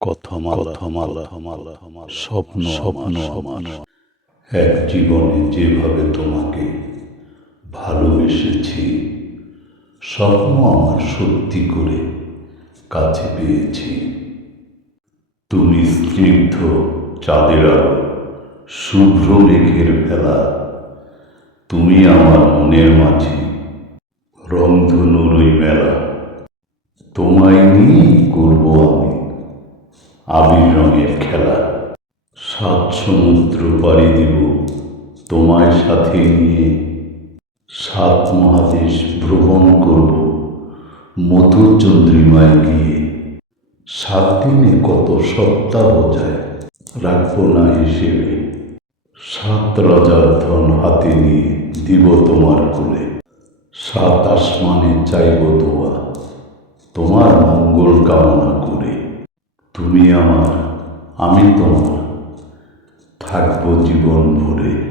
কথামালা কথামালা স্বপ্ন স্বপ্ন আমার এক জীবনে যেভাবে তোমাকে ভালোবেসেছি স্বপ্ন আমার সত্যি করে কাছে পেয়েছি। তুমি স্নিগ্ধ চাঁদের আলো শুভ্র মেঘের ভেলা তুমি আমার মনের মাঝে রংধনুরই মেলা। তোমায় আমি আবির রঙের খেলা। সাত সমুদ্র পাড়ি দিব তোমায় সাথে নিয়ে। সাত মহাদেশ ভ্রমণ করব মধুর চন্দ্রিমায় গিয়ে। সাত দিনে কত সপ্তাহ যায় রাখব না হিসেবে। সাত রাজার ধন হাতে নিয়ে দিব তোমার কোলে। সাত আসমানে চাইব দোয়া, তোমার মঙ্গল কামনা। তুমি আমার আমি তোমার থাকব জীবন ভরে।